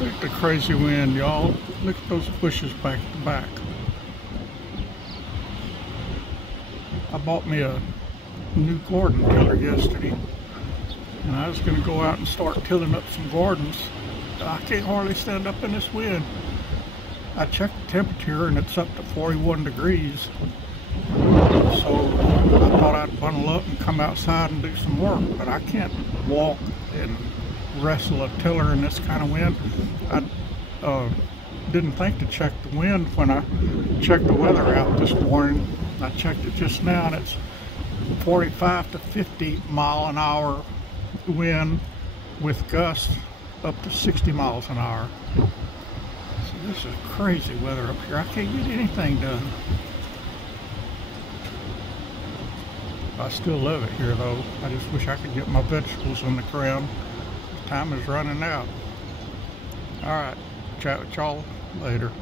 Look at the crazy wind, y'all. Look at those bushes back to back. I bought me a new garden tiller yesterday, and I was going to go out and start tilling up some gardens. I can't hardly stand up in this wind. I checked the temperature and it's up to 41 degrees. So I thought I'd bundle up and come outside and do some work, but I can't walk and wrestle a tiller in this kind of wind. I didn't think to check the wind when I checked the weather out this morning. I checked it just now and it's 45 to 50 mile an hour wind with gusts up to 60 miles an hour. So this is crazy weather up here. I can't get anything done. I still love it here though. I just wish I could get my vegetables in the ground. Time is running out. Alright, chat with y'all later.